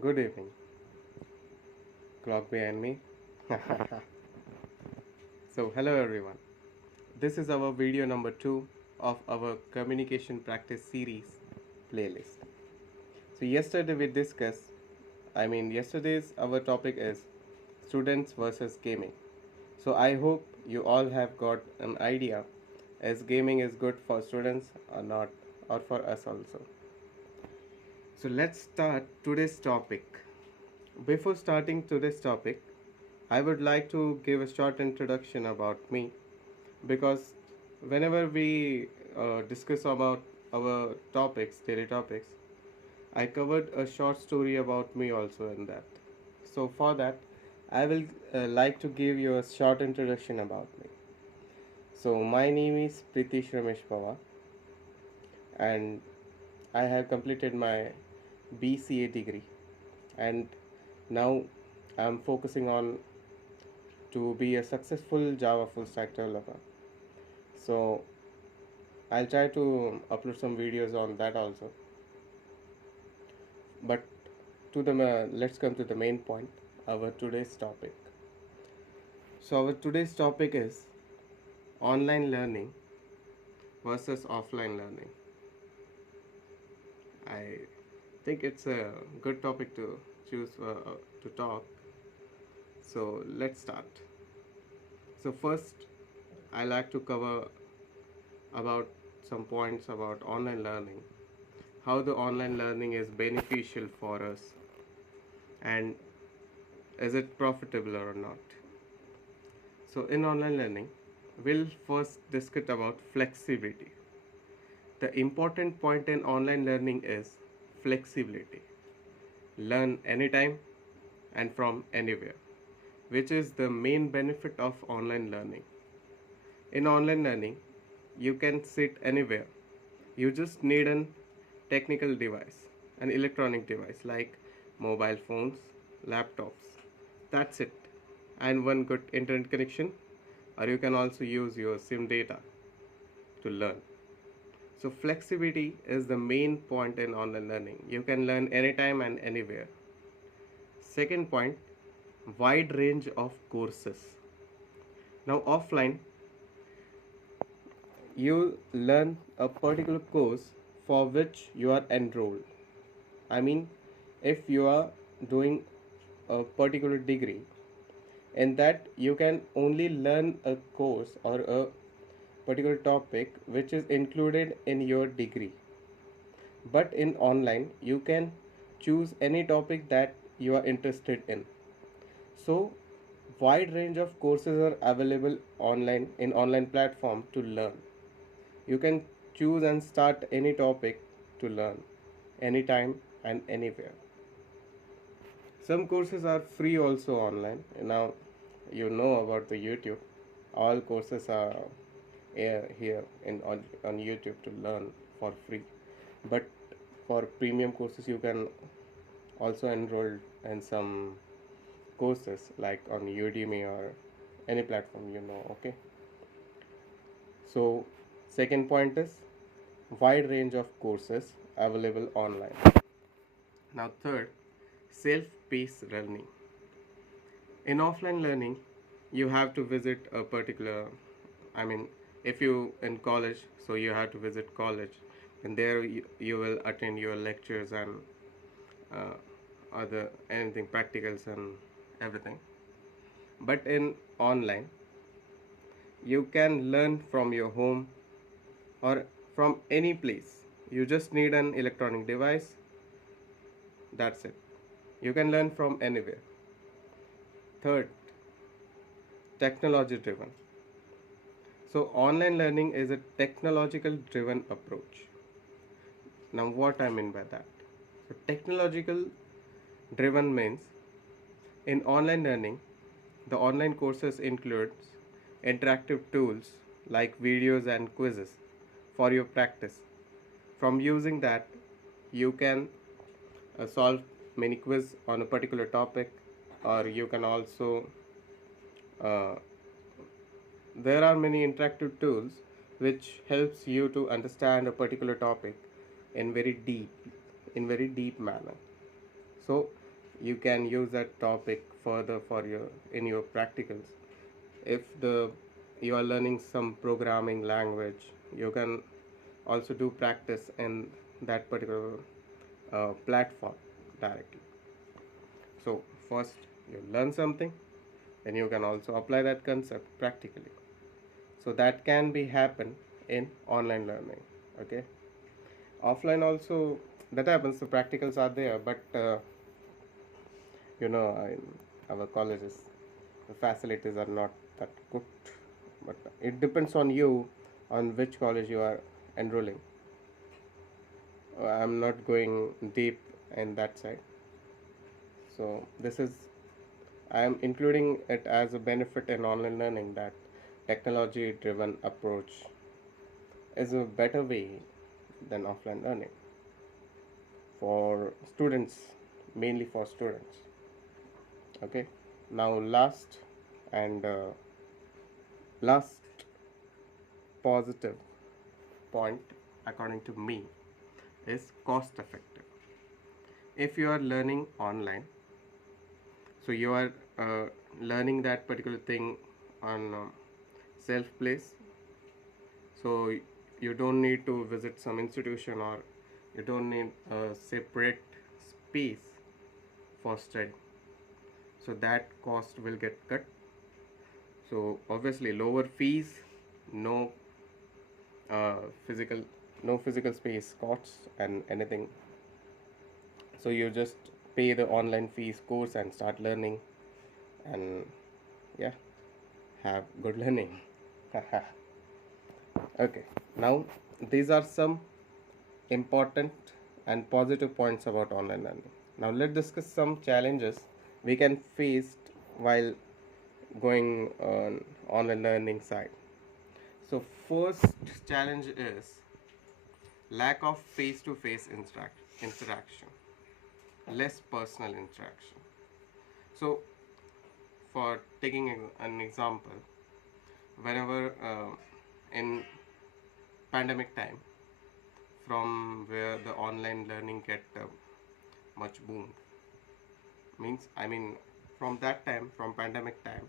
Good evening. Clock behind me. So, hello everyone. This is our video number 2 of our communication practice series playlist. So, yesterday's our topic is students versus gaming. So, I hope you all have got an idea as gaming is good for students or not, or for us also. So, let's start today's topic. Before starting today's topic, I would like to give a short introduction about me because whenever we discuss about our topics, daily topics, I covered a short story about me also in that. So, for that, I will like to give you a short introduction about me. So, my name is Pritish Ramesh Pawar and I have completed my BCA degree and now I'm focusing on to be a successful Java full stack developer. So I'll try to upload some videos on that also. But let's come to the main point, our today's topic. So our today's topic is online learning versus offline learning. I think it's a good topic to choose to talk. So let's start. So first, I like to cover about some points about online learning, how the online learning is beneficial for us, and is it profitable or not. So in online learning, we'll first discuss about flexibility. The important point in online learning is flexibility. Learn anytime and from anywhere, which is the main benefit of online learning. In online learning, you can sit anywhere. You just need an technical device, an electronic device like mobile phones, laptops. That's it. And one good internet connection, or you can also use your SIM data to learn. So flexibility is the main point in online learning. You can learn anytime and anywhere. Second point, wide range of courses. Now offline, you learn a particular course for which you are enrolled. I mean, if you are doing a particular degree, in that you can only learn a course or a particular topic which is included in your degree. But in online, you can choose any topic that you are interested in. So, wide range of courses are available online in online platform to learn. You can choose and start any topic to learn anytime and anywhere. Some courses are free also online. Now you know about the YouTube. All courses are here on YouTube to learn for free. But for premium courses you can also enroll in some courses like on Udemy or any platform okay. So second point is wide range of courses available online. Now third, self-paced learning. In offline learning, you have to visit a particular, I mean, if you in college, so you have to visit college, and there you will attend your lectures and uh, other anything practicals and everything. But in online, you can learn from your home or from any place. You just need an electronic device. That's it. You can learn from anywhere. Third, technology driven. So online learning is a technological driven approach. Now what I mean by that? So technological driven means in online learning, the online courses includes interactive tools like videos and quizzes for your practice. From using that, you can solve many quiz on a particular topic, or you can also uh, there are many interactive tools which helps you to understand a particular topic in very deep manner. So you can use that topic further for your in your practicals. If the you are learning some programming language, you can also do practice in that particular platform directly. So first you learn something, then you can also apply that concept practically. So that can be happen in online learning. Okay, offline also that happens. The practicals are there, but in our colleges the facilities are not that good. But it depends on you on which college you are enrolling. I'm not going deep in that side. So this is, I am including it as a benefit in online learning, that technology driven approach is a better way than offline learning for students, mainly for students. Okay, now and last positive point according to me is cost effective. If you are learning online, so you are learning that particular thing on self place, so you don't need to visit some institution, or you don't need a separate space for study, so that cost will get cut. So obviously lower fees, no uh, physical no physical space costs and anything. So you just pay the online fees course and start learning, and yeah, have good learning. Okay, now these are some important and positive points about online learning. Now let's discuss some challenges we can face while going on online learning side. So first challenge is lack of face-to-face interaction, less personal interaction. So for taking an example, whenever in pandemic time, from where the online learning get much boomed, means I mean from that time, from pandemic time,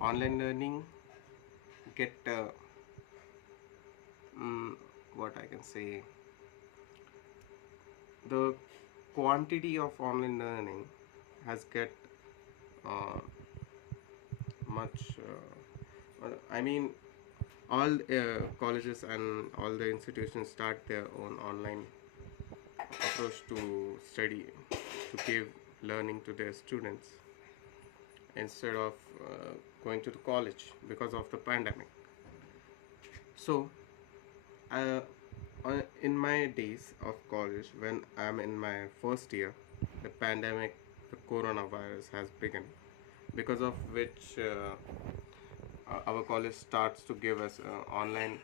online learning get mm, what I can say, the quantity of online learning has get uh, much I mean all colleges and all the institutions start their own online approach to study, to give learning to their students instead of going to the college because of the pandemic. So uh, in my days of college, when I'm in my first year, the pandemic, the coronavirus has begun, because of which our college starts to give us online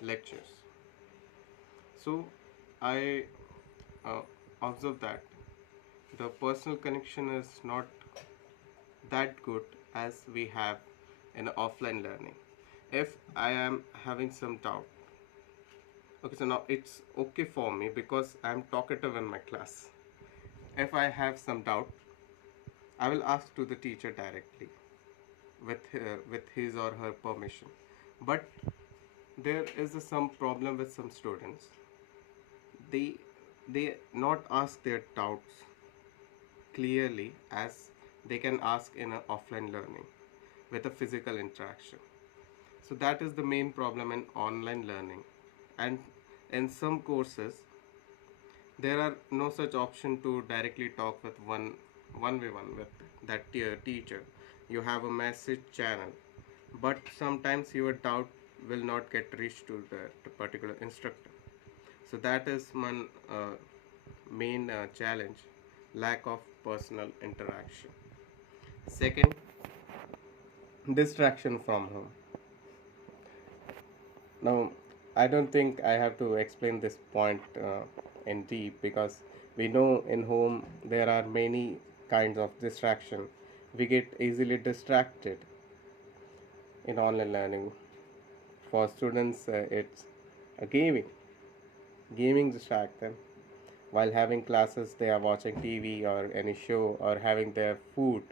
lectures. So I uh, observe that the personal connection is not that good as we have in offline learning. If I am having some doubt, okay, so now it's okay for me because I'm talkative in my class. If I have some doubt, I will ask to the teacher directly with his or her permission. But there is some problem with some students. They they not ask their doubts clearly as they can ask in a offline learning with a physical interaction. So that is the main problem in online learning. And in some courses there are no such option to directly talk with one with that teacher. You have a message channel, but sometimes your doubt will not get reached to the particular instructor. So that is one main challenge, lack of personal interaction. Second, distraction from home. Now, I don't think I have to explain this point in deep, because we know in home there are many kinds of distraction. We get easily distracted in online learning. For students, it's a gaming. Gaming distract them. while having classes they are watching TV or any show or having their food.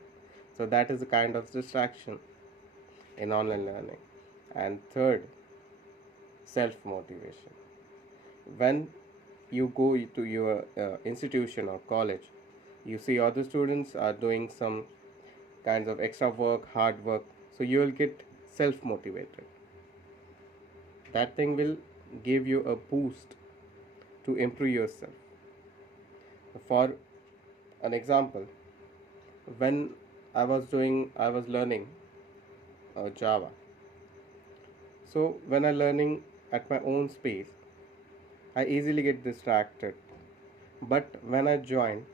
So that is a kind of distraction in online learning. And third, self motivation. When you go to your institution or college, you see other students are doing some kinds of extra work, hard work, so you will get self motivated. That thing will give you a boost to improve yourself. For an example, when I was learning Java. So when I learning at my own space, I easily get distracted. But when I join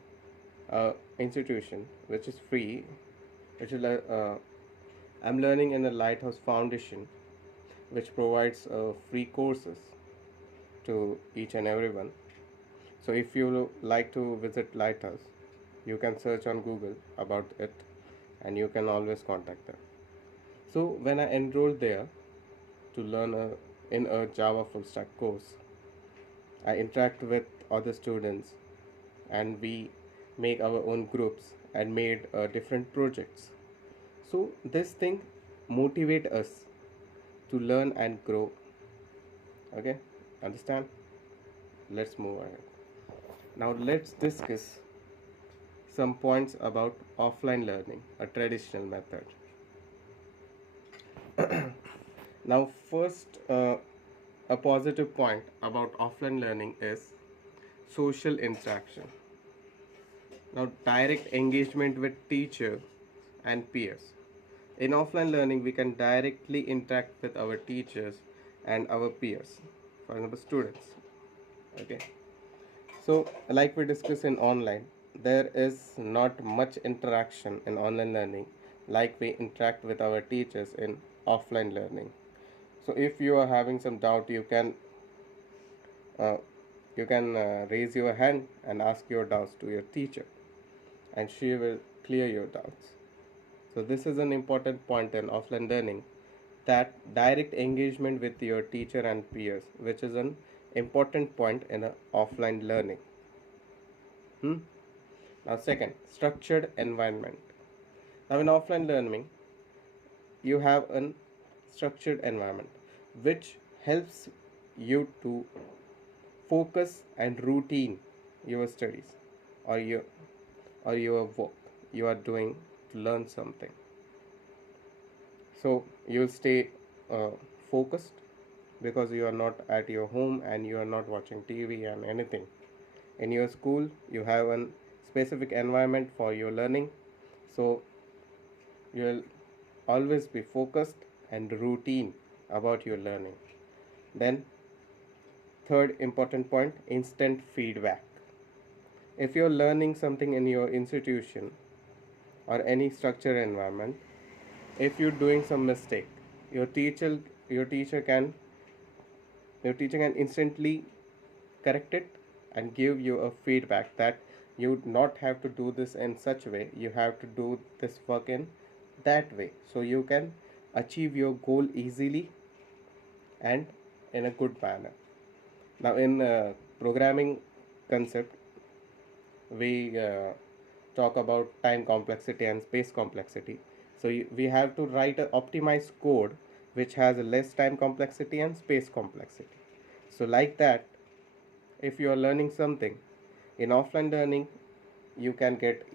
a institution which is free, which is I'm learning in a Lighthouse Foundation, which provides free courses to each and everyone. So if you like to visit Lighthouse, you can search on Google about it, and you can always contact them. So when I enrolled there to learn in a Java full stack course, I interact with other students, and we make our own groups and made different projects. So this thing motivate us to learn and grow. Okay, understand? Let's move ahead. Now let's discuss some points about offline learning, a traditional method. Now, first, a positive point about offline learning is social interaction. Now, direct engagement with teacher and peers. In offline learning, we can directly interact with our teachers and our peers, for example, students. Okay. So, like we discussed in online, there is not much interaction in online learning like we interact with our teachers in offline learning. So, if you are having some doubt, uh, you can raise your hand and ask your doubts to your teacher, and she will clear your doubts. So, this is an important point in offline learning, that direct engagement with your teacher and peers, which is an important point in a offline learning. Hmm? Now, second, structured environment. Now, in offline learning, you have a structured environment which helps you to focus and routine your studies or your work you are doing to learn something. So you'll stay uh, focused because you are not at your home and you are not watching TV and anything. In your school, you have a specific environment for your learning, so you will always be focused and routine about your learning. Then, third important point, instant feedback. If you're learning something in your institution or any structured environment, if you're doing some mistake, your teacher your teacher can your teacher can instantly correct it and give you a feedback that you not have to do this in such a way, you have to do this work in that way, so you can achieve your goal easily and in a good manner. Now in programming concept, we talk about time complexity and space complexity. So we have to write an optimized code which has a less time complexity and space complexity. So like that, if you are learning something in offline learning, you can get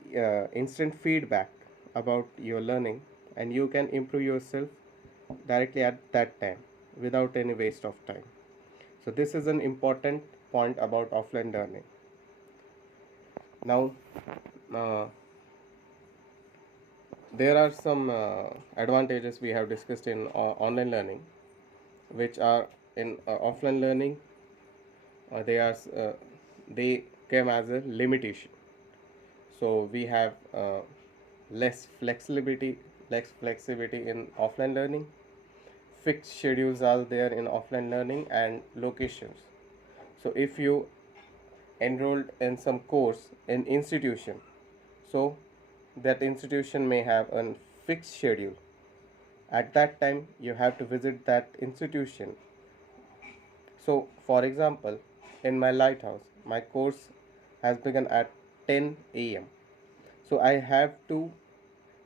instant feedback about your learning, and you can improve yourself directly at that time without any waste of time. So this is an important point about offline learning. Now, uh, there are some advantages we have discussed in online learning, which are in offline learning. They came as a limitation. So we have less flexibility, in offline learning. Fixed schedules are there in offline learning, and locations. So if you enrolled in some course in institution, so that institution may have a fixed schedule. At that time you have to visit that institution. So for example, in my Lighthouse, my course has begun at 10 a.m. So I have to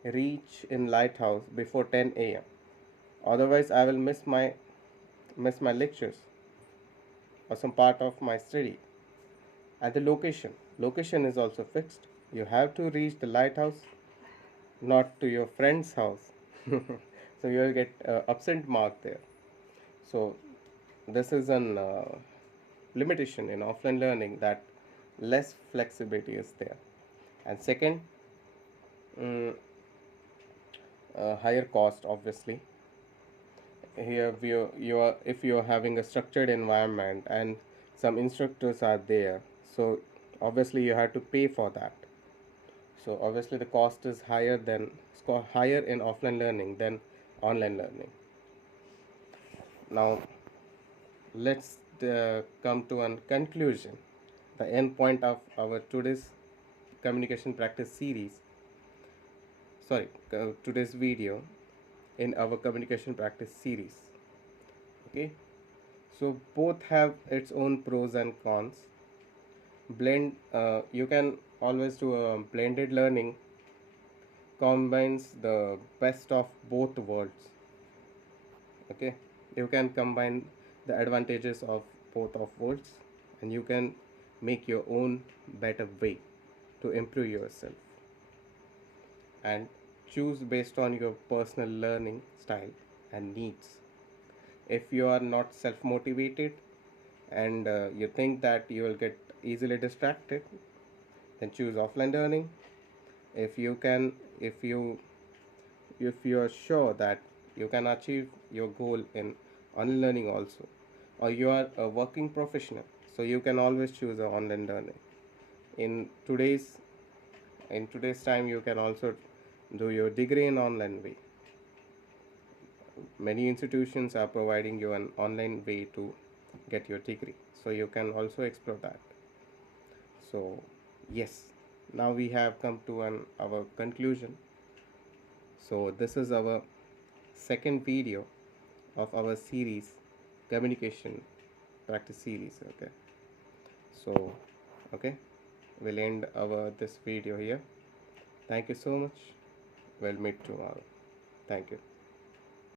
reach in lighthouse before 10 a.m. Otherwise I will miss my lectures or some part of my study. And the location is also fixed. You have to reach the lighthouse, not to your friend's house. So you will get absent mark there. So this is an limitation in offline learning, that less flexibility is there. And second, mm, higher cost obviously. Here you are, if you are having a structured environment and some instructors are there, so obviously you have to pay for that. So obviously the cost is higher in offline learning than online learning. Now let's come to a conclusion, the end point of our today's communication practice series, today's video in our communication practice series. Okay, so both have its own pros and cons. You can always do a blended learning, combines the best of both worlds. Okay, you can combine the advantages of both of worlds, and you can make your own better way to improve yourself and choose based on your personal learning style and needs. If you are not self motivated and you think that you will get easily distracted, then choose offline learning. If you can if you are sure that you can achieve your goal in online learning also, or you are a working professional, so you can always choose a online learning. In today's time, you can also do your degree in online way. Many institutions are providing you an online way to get your degree, so you can also explore that. So yes, now we have come to our conclusion. So this is our second video of our series, communication practice series. Okay, so okay, we'll end our this video here. Thank you so much. We'll meet tomorrow. Thank you.